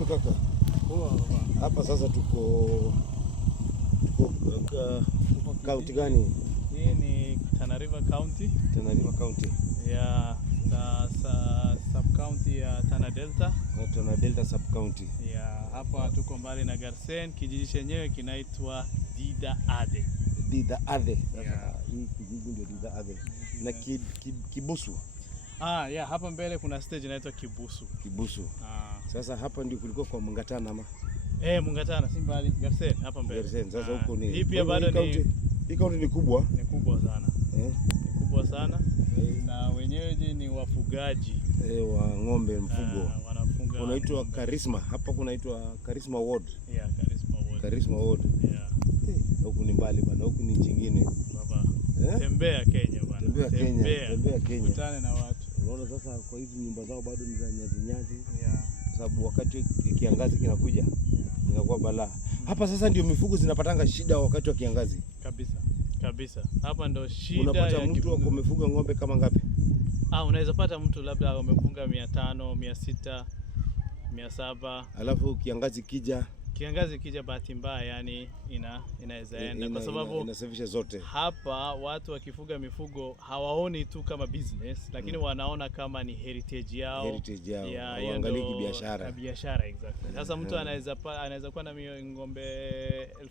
Vipi kaka? Hapa sasa tuko county gani? Hii ni Tana River County. Tana River County. Ya sub county ya Tana Delta. Tana Delta sub county. Ya hapa tuko mbali na Garsen, kijiji chenyewe kinaitwa Dida Ade. Dida Ade. Hii kijiji ndio Dida Ade. Na Kibusu. Ya hapa mbele kuna stage inaitwa Kibusu. Kibusu. Sasa hapa ndio kulikuwa kwa Mungatana ama? Mungatana si mbali, Garsen hapa mbele. Garsen sasa huko ni. Hii pia bado ni hii county ni kubwa. Ni kubwa sana. Ni kubwa sana. Na wenyewe ni wafugaji. Wa ng'ombe mfugo. Wanafunga. Unaitwa Karisma. Hapa kunaitwa Karisma Ward. Karisma Ward. Karisma Ward. Huku ni mbali bana, huku ni nyingine. Baba. Tembea Kenya bana. Tembea Kenya. Kutane na watu. Unaona sasa kwa hizi nyumba zao bado ni za nyasi. Kwa sababu wakati kiangazi kinakuja inakuwa balaa. Hapa sasa ndio mifugo zinapatanga shida wakati wa kiangazi. Kabisa. Hapa ndo shida. Unapata mtu wako umefuga ng'ombe kama ngapi? Unaweza pata mtu labda amefunga 500, 600, 700. Alafu kiangazi kija bahati mbaya yani inaweza enda kwa sababu inasafisha zote. Hapa watu wakifuga mifugo hawaoni tu kama business, lakini wanaona kama ni heritage yao. Waangalie biashara exactly. Sasa mtu anaweza kuwa na ng'ombe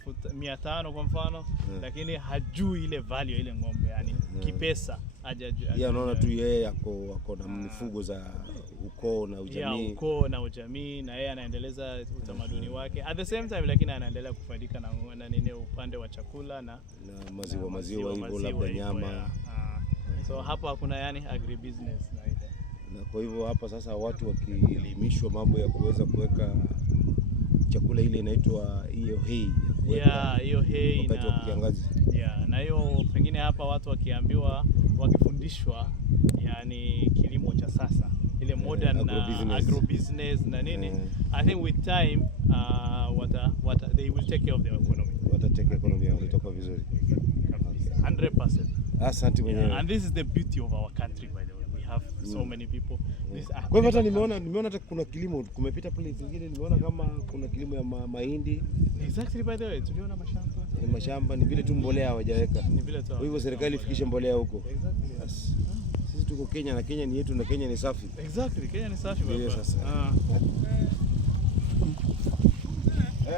1500 kwa mfano, lakini hajui ile value ile ng'ombe yani kipesa hajajua. Anaona tu yeye ako na mifugo za ukoo na ujamii. Na yeye anaendeleza utamaduni wake at the same time, lakini anaendelea kufaidika na nini upande wa chakula na maziwa hivyo labda nyama. So hapa hakuna yani agribusiness na ile. Na kwa hivyo hapa sasa watu wakielimishwa mambo ya kuweza kuweka chakula ile inaitwa hiyo hay wakati wa kiangazi. Na hiyo pengine hapa watu wakifundishwa yani kilimo cha sasa ile modern agrobusiness na nini, I think with time they will take care of their economy. Watateka economy yao itakuwa vizuri 100%. Asante mwenyewe. And this is the beauty of our country by the way. We have so many people. Kwa hivyo hata nimeona hata kuna kilimo kumepita place zingine, nimeona kama kuna kilimo ya mahindi. Exactly by the way. Tuliona mashamba ni vile tu mbolea hawajaweka. Kwa hivyo serikali ifikishe mbolea huko. Exactly. Sisi tuko Kenya na Kenya ni yetu na Kenya ni safi. Exactly. Kenya ni safi baba. Sasa.